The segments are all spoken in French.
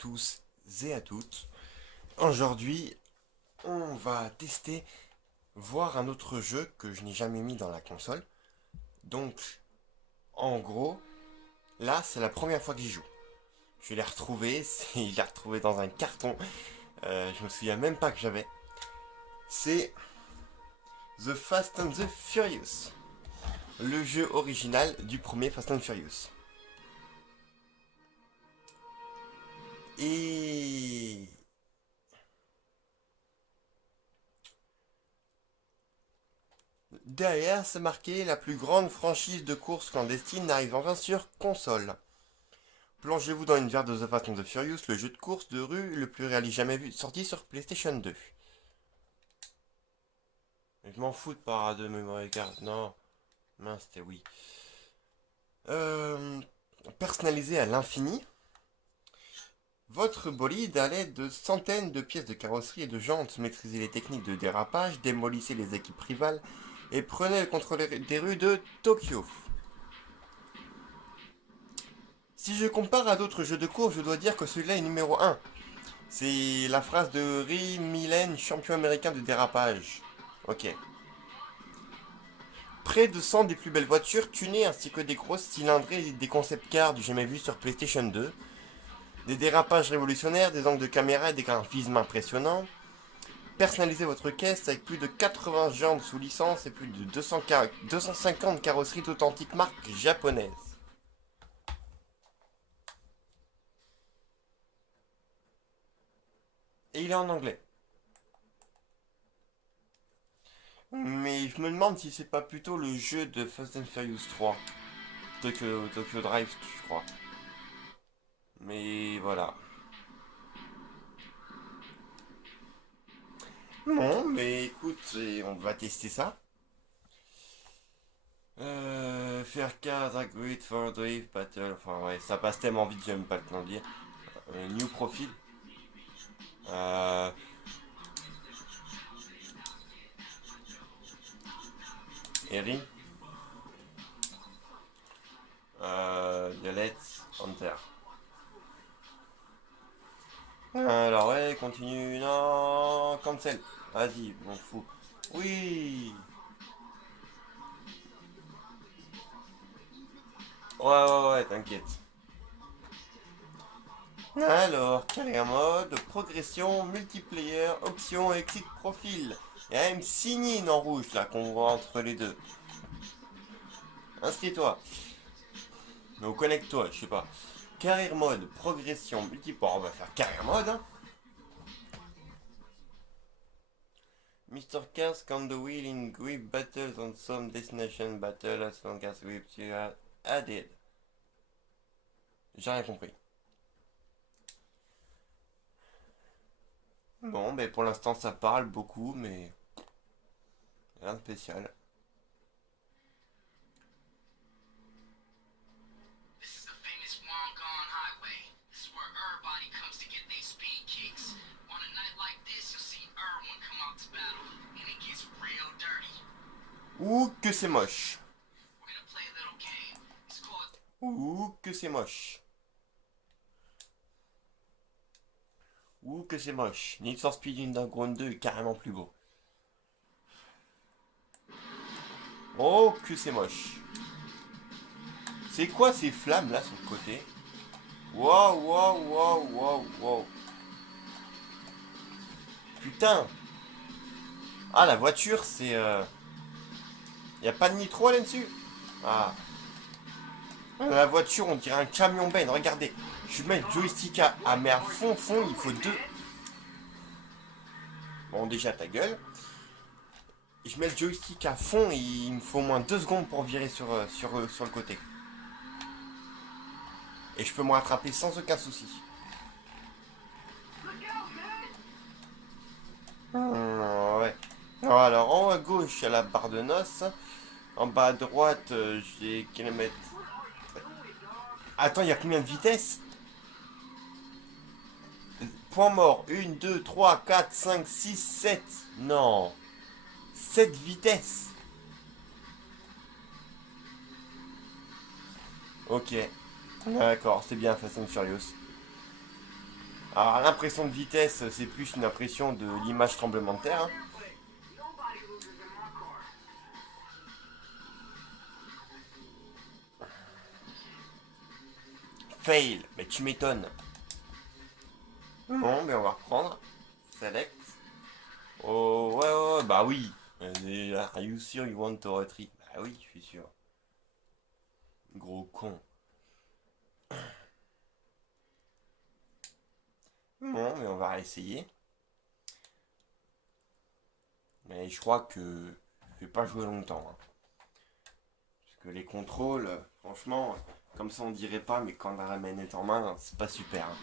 tous et à toutes. Aujourd'hui, on va tester, voir un autre jeu que je n'ai jamais mis dans la console. Donc, en gros, là, c'est la première fois que j'y joue. Je l'ai retrouvé, il l'a retrouvé dans un carton. Je me souviens même pas que j'avais. C'est The Fast and the Furious. Le jeu original du premier Fast and Furious. Et derrière, c'est marqué la plus grande franchise de course clandestine arrive enfin sur console. Plongez-vous dans l'univers de The Fast and the Furious, le jeu de course de rue le plus réaliste jamais vu, sorti sur PlayStation 2. Mais je m'en fous de par de memory card, non. Mince, c'était oui. Euh, Personnalisé à l'infini, votre bolide à l'aide de centaines de pièces de carrosserie et de jantes, maîtrisez les techniques de dérapage, démolissez les équipes rivales et prenez le contrôle des rues de Tokyo. Si je compare à d'autres jeux de course, je dois dire que celui-là est numéro un. C'est la phrase de Ray Millen, champion américain de dérapage. Ok. Près de 100 des plus belles voitures tunées ainsi que des grosses cylindrées et des concept cars du jamais vu sur PlayStation 2. Des dérapages révolutionnaires, des angles de caméra et des graphismes impressionnants. Personnalisez votre caisse avec plus de 80 jantes sous licence et plus de 250 carrosseries d'authentiques marques japonaises. Et il est en anglais. Mais je me demande si c'est pas plutôt le jeu de Fast and Furious 3. Tokyo Drive, je crois. Mais voilà. Bon, mais écoute, on va tester ça. Faire 4 Agreed for Drift Battle. Enfin, ouais, ça passe tellement vite, j'aime pas le temps de dire. New Profile. Euh, Eri. Violette. Hunter. Alors, ouais, continue. Non, cancel. Vas-y, m'en fous. Oui. Ouais, t'inquiète. Alors, carrière mode, progression, multiplayer, options, exit profil. Il y a même sign en rouge là qu'on voit entre les deux. Inscris-toi. Ou connecte-toi, je sais pas. Carrière mode, progression, multiplayer. On va faire carrière mode. Hein. Mr. Cars can the wheel in grip battles on some destination battle as long as whips you are added. J'ai rien compris. Bon, ben pour l'instant ça parle beaucoup, mais rien de spécial. This is the famous Wongon Highway. This is where everybody comes to get their speed kicks. On a night like this, you'll see everyone come out to battle, and it gets real dirty. Ouh, que c'est moche. We're gonna play a little game. It's called Ouh, que c'est moche. Ouh, que c'est moche. Need for Speed Underground 2 est carrément plus beau. Oh, que c'est moche. C'est quoi ces flammes là sur le côté? Wow. Putain. Ah, la voiture, c'est... Y a pas de nitro là-dessus? Ah. La voiture, on dirait un camion ben. Regardez. Je mets le joystick mais à fond, il faut deux. Bon, déjà ta gueule. Je mets le joystick à fond et il me faut au moins 2 secondes pour virer sur le côté. Et je peux me rattraper sans aucun souci. Ouais. Alors en haut à gauche, il y a la barre de noces. En bas à droite, j'ai kilomètres. Attends, il y a combien de vitesses? Point mort. 1, 2, 3, 4, 5, 6, 7. Non. 7 vitesses. Ok. D'accord, c'est bien Fast and Furious. Alors l'impression de vitesse, c'est plus une impression de l'image tremblement de terre, hein. Fail, mais tu m'étonnes. Bon, mais on va reprendre. Select. Oh, ouais, ouais, ouais, bah oui. Are you sure you want to retreat? Bah oui, je suis sûr. Gros con. Bon, mais on va essayer. Mais je crois que je vais pas jouer longtemps, hein. Parce que les contrôles, franchement, comme ça on dirait pas, mais quand la main est en main, c'est pas super, hein.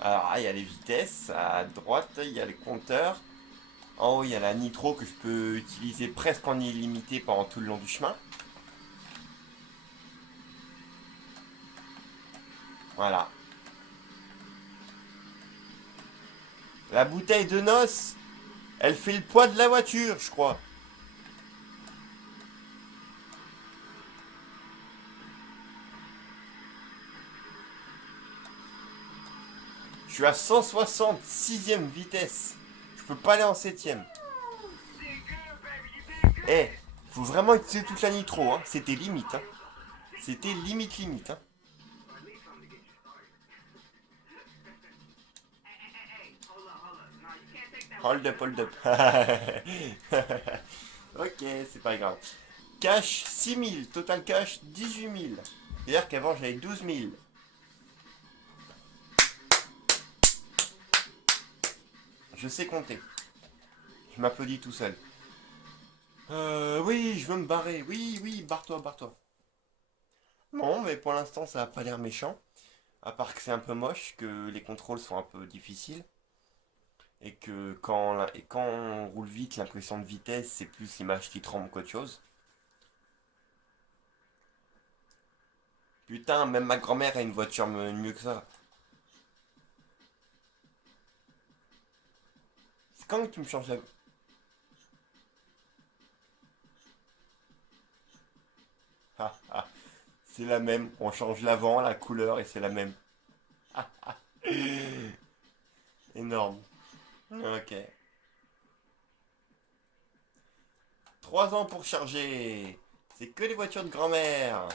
Alors, il y a les vitesses. À droite, il y a les compteurs. En haut, il y a la nitro que je peux utiliser presque en illimité pendant tout le long du chemin. Voilà. La bouteille de noces, elle fait le poids de la voiture, je crois. Je suis à 166e vitesse. Je peux pas aller en 7e. Eh, faut vraiment utiliser toute la nitro, hein. C'était limite, hein. C'était limite limite, hein. Hold up, hold up. Ok, c'est pas grave. Cash 6000, total cash 18 000. C'est-à-dire qu'avant j'avais 12 000. Je sais compter. Je m'applaudis tout seul. Oui, je veux me barrer. Oui, oui, barre-toi, barre-toi. Bon, mais pour l'instant ça a pas l'air méchant. À part que c'est un peu moche, que les contrôles sont un peu difficiles. Et que quand on roule vite, l'impression de vitesse, c'est plus l'image qui tremble qu'autre chose. Putain, même ma grand-mère a une voiture mieux que ça. C'est quand que tu me changes la... Ah, ah, c'est la même. On change l'avant, la couleur et c'est la même. Énorme. Ok. 3 ans pour charger. C'est que les voitures de grand-mère.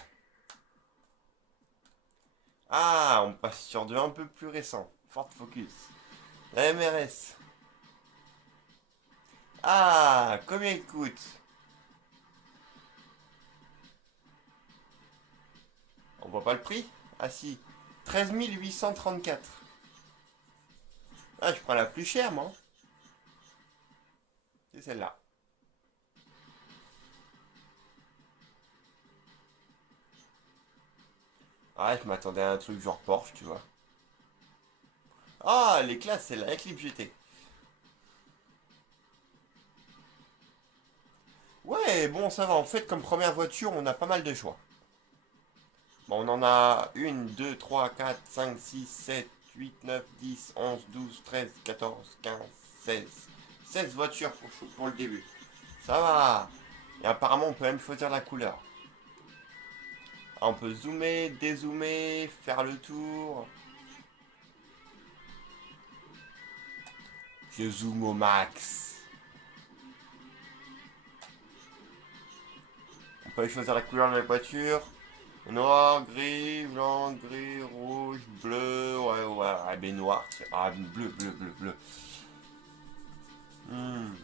Ah, on passe sur de un peu plus récent. Ford Focus. La MRS. Ah, combien il coûte? On voit pas le prix? Ah si. 13 834. Ah, je prends la plus chère, moi. C'est celle-là. Ah, je m'attendais à un truc genre Porsche, tu vois. Ah, les classes, c'est la Eclipse GT. Ouais, bon, ça va. En fait, comme première voiture, on a pas mal de choix. Bon, on en a 1, 2, 3, 4, 5, 6, 7, 8, 9, 10, 11, 12, 13, 14, 15, 16. 16 voitures pour le début. Ça va. Et apparemment, on peut même choisir la couleur. Ah, on peut zoomer, dézoomer, faire le tour. Je zoome au max. On peut choisir la couleur de la voiture. Noir, gris, blanc, gris, rouge, bleu, ouais, ouais, ah, ben noir, ah, bleu, bleu, bleu, bleu. Hmm.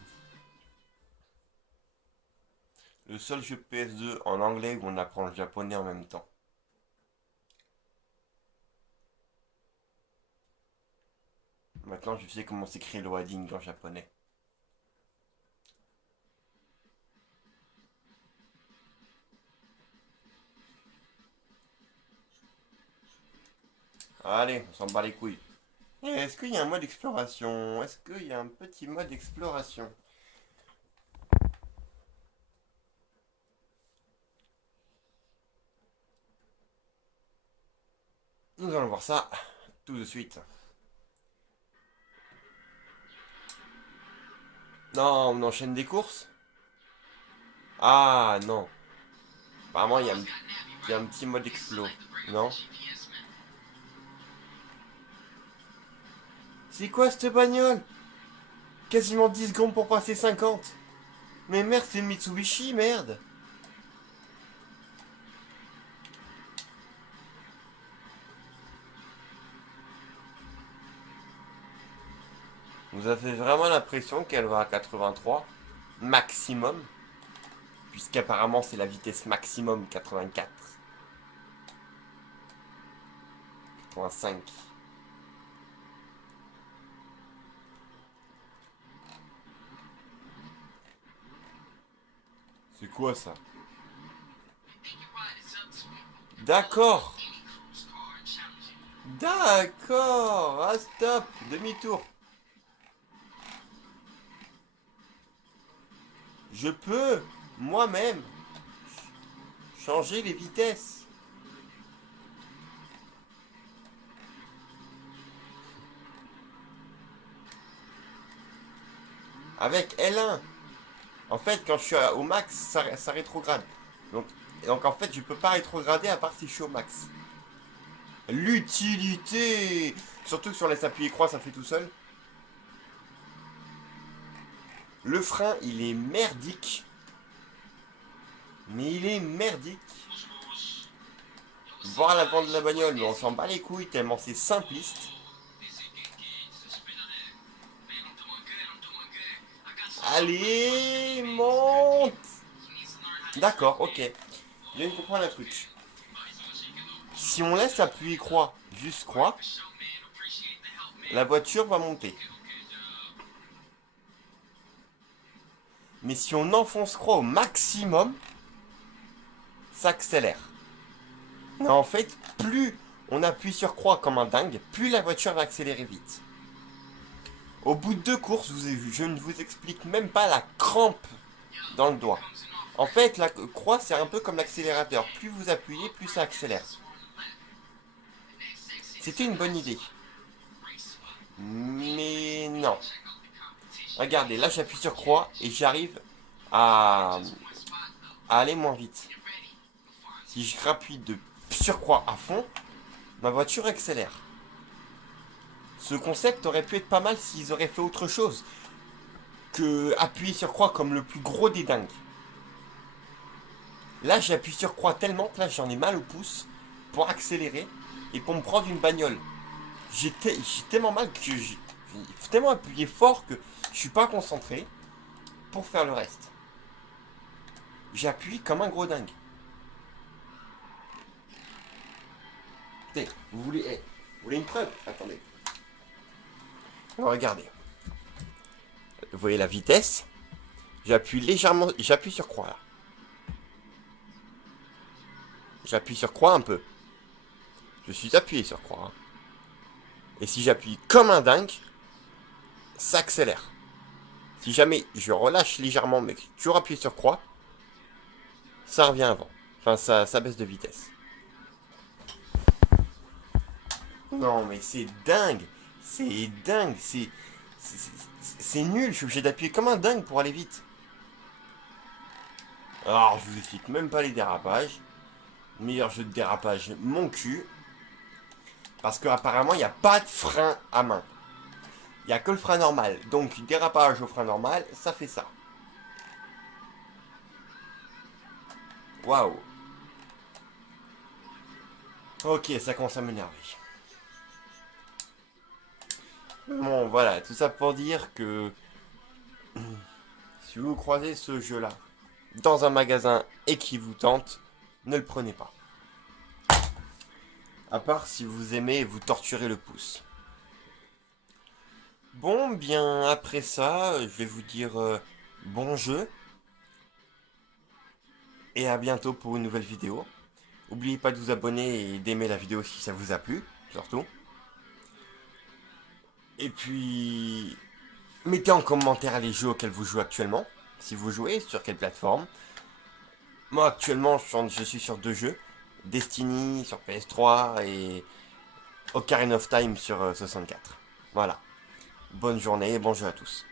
Le seul jeu PS2 en anglais où on apprend le japonais en même temps. Maintenant, je sais comment s'écrit le wording en japonais. Allez, on s'en bat les couilles. Est-ce qu'il y a un mode exploration? Est-ce qu'il y a un petit mode exploration? Nous allons voir ça tout de suite. Non, on enchaîne des courses? Ah non. Apparemment, il y a... Il y a un petit mode explo, non? C'est quoi cette bagnole? Quasiment 10 secondes pour passer 50. Mais merde, c'est une Mitsubishi, merde. Vous avez vraiment l'impression qu'elle va à 83 maximum, puisqu'apparemment c'est la vitesse maximum 84. 85. C'est quoi ça? D'accord. D'accord. Ah stop. Demi-tour. Je peux moi-même changer les vitesses. Avec L1. En fait, quand je suis au max, ça rétrograde. Donc en fait, je peux pas rétrograder à part si je suis au max. L'utilité. Surtout que sur les appuyer croix, ça fait tout seul. Le frein, il est merdique. Mais il est merdique. Voir l'avant de la bagnole, mais on s'en bat les couilles tellement c'est simpliste. Allez, monte. D'accord, ok. Je viens de comprendre un truc. Si on laisse appuyer croix, juste croix, la voiture va monter. Mais si on enfonce croix au maximum, ça accélère. Mais en fait, plus on appuie sur croix comme un dingue, plus la voiture va accélérer vite. Au bout de 2 courses, je ne vous explique même pas la crampe dans le doigt. En fait, la croix, c'est un peu comme l'accélérateur. Plus vous appuyez, plus ça accélère. C'était une bonne idée. Mais non. Regardez, là j'appuie sur croix et j'arrive à aller moins vite. Si je rappuie sur croix à fond, ma voiture accélère. Ce concept aurait pu être pas mal s'ils auraient fait autre chose que appuyer sur croix comme le plus gros des dingues. Là j'appuie sur croix tellement que là j'en ai mal au pouce pour accélérer et pour me prendre une bagnole. J'ai tellement mal que j'ai tellement appuyé fort que je suis pas concentré pour faire le reste. J'appuie comme un gros dingue. Écoutez, vous voulez une preuve? Attendez. Regardez. Vous voyez la vitesse? J'appuie légèrement, j'appuie sur croix là. J'appuie sur croix un peu. Je suis appuyé sur croix. Hein. Et si j'appuie comme un dingue, ça accélère. Si jamais je relâche légèrement mais que je appuie sur croix, ça revient avant. Enfin, ça baisse de vitesse. Non, mais c'est dingue. C'est dingue. C'est nul. Je suis obligé d'appuyer comme un dingue pour aller vite. Alors, je vous explique même pas les dérapages. Meilleur jeu de dérapage, mon cul. Parce qu'apparemment, il n'y a pas de frein à main. Il n'y a que le frein normal. Donc, dérapage au frein normal, ça fait ça. Waouh. Ok, ça commence à m'énerver. Bon, voilà, tout ça pour dire que si vous croisez ce jeu-là dans un magasin et qui vous tente, ne le prenez pas. À part si vous aimez vous torturer le pouce. Bon, bien après ça, je vais vous dire bon jeu. Et à bientôt pour une nouvelle vidéo. N'oubliez pas de vous abonner et d'aimer la vidéo si ça vous a plu, surtout. Et puis, mettez en commentaire les jeux auxquels vous jouez actuellement. Si vous jouez, sur quelle plateforme. Moi actuellement, je suis sur 2 jeux. Destiny sur PS3 et Ocarina of Time sur 64. Voilà. Bonne journée et bon jeu à tous.